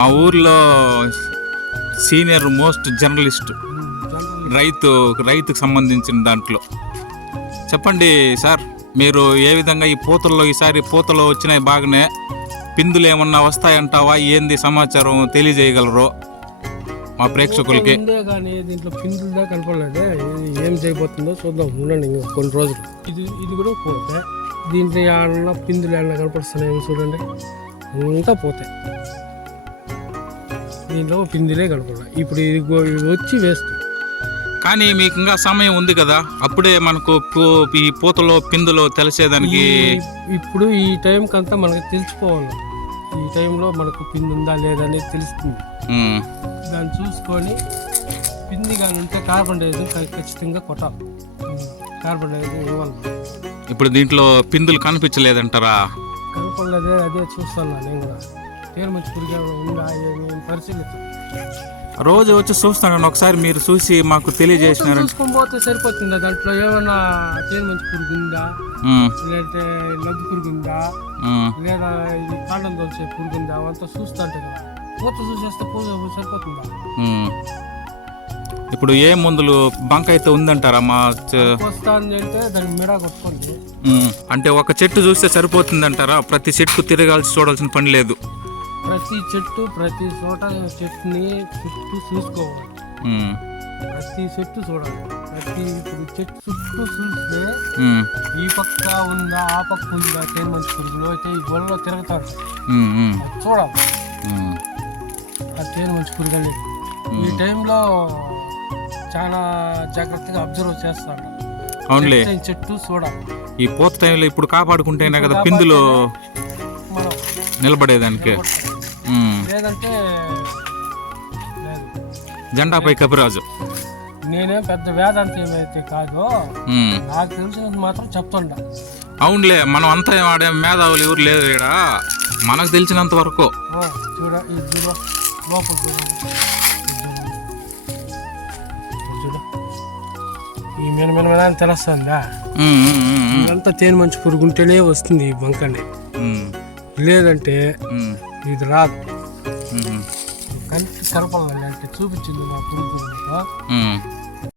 మా ఊర్లో senior most journalist రైతుకు సంబంధించిన దాంట్లో చెప్పండి సార్. మీరు ఏ విధంగా ఈ పూతల్లో ఈసారి పూతలు వచ్చినాయి బాగానే, పిందులు ఏమన్నా వస్తాయంటావా? ఏంది సమాచారం తెలియజేయగలరు మా ప్రేక్షకులకి? కానీ దీంట్లో పిందులుగా కనపడలేదే, ఏం చేయబోతుందో చూద్దాం. ఉండండి ఇంకా కొన్ని రోజులు. ఇది కూడా పోతే దీంట్లో ఏమన్నా పిందులు ఏమన్నా కనపడుతున్నాయేమో చూడండి. అంతా పోతాయి. దీంట్లో పిందులే కనపడాలి. ఇప్పుడు ఇది వచ్చి వేస్ట్. కానీ మీకు ఇంకా సమయం ఉంది కదా, అప్పుడే మనకు ఈ పూతలో పిందులో తెలిసేదానికి. ఇప్పుడు ఈ టైంకి అంతా మనకు తెలిసిపోవాలి. ఈ టైంలో మనకు పిండి ఉందా లేదా అనేది తెలుస్తుంది. దాన్ని చూసుకొని పిండి కానీ ఉంటే కార్బన్ డైఆక్సైడ్ ఖచ్చితంగా కొట్టాలి. కార్బన్ డైఆక్సైడ్ ఇవ్వాలి. ఇప్పుడు దీంట్లో పిందులు కనిపించలేదంటారా? కనపడలేదే, అదే చూస్తాను నేను కూడా. పేరు మంచి పురుగు ఉందా నేను పరిశీలిస్తాను. రోజు వచ్చి చూస్తాను. ఒకసారి మీరు చూసి మాకు తెలియజేసినారు. చూసుకొని పోతే సరిపోతుందా? దాంట్లో ఏమైనా పేరు మంచి పురుగు ఉందా, లేదంటే లగ్గు పురుగు ఉందా, లేదా ఇది కాండం దొరికే పురుగు ఉందా, అవంతా చూస్తుంటే కదా. పూత చూసేస్తే సరిపోతుందా? ఇప్పుడు ఏ మందులు బంక అయితే ఉందంటారా? మా వస్తుంది అంటే దాన్ని మిడా కొట్టుకోండి. అంటే ఒక చెట్టు చూస్తే సరిపోతుంది అంటారా? ప్రతి చెట్టు తిరగాల్సి చూడాల్సిన పని లేదు. ప్రతి చెట్టు ప్రతి చోట చెట్టుని చుట్టూ చూసుకోవాలి. ప్రతి చెట్టు చూడాలి. ఇప్పుడు చెట్టు చుట్టూ చూస్తే ఈ పక్క ఉందా ఆ పక్క ఉందా తేనె మంచి పురుగులు అయితే ఈ గొడవలో తిరుగుతాడు. చూడాలి ఆ తేనె మంచి పురుగు అనేది. ఈ టైంలో చాలా జాగ్రత్తగా అబ్జర్వ్ చేస్తాడు. అవునులే, చెట్టు చూడాలి. ఈ పూత టైంలో ఇప్పుడు కాపాడుకుంటేనే కదా పిందులు మనం నిలబడేదానికి. లేదంటే జెండాపై కపిరాజు. నేనేం పెద్ద వేదాంతి ఏమైతే కాదు, నాకు తెలిసినంత మాత్రం చెప్తుండ. అవునులే, మనం అంతా వాడే మేధావులు ఎవరు లేరు ఇక్కడ. మనకు తెలిసినంత వరకు చూడ ఈ చూడ లోపల చూడ ఈ మినమిన తెలుస్తుందా? ఇదంతా తేనె మంచి పురుగు ఉంటేనే వస్తుంది ఈ బంకండి. లేదంటే ఇది రాదు. కంటి కరపాలి అంటే చూపించింది మా పురుగు.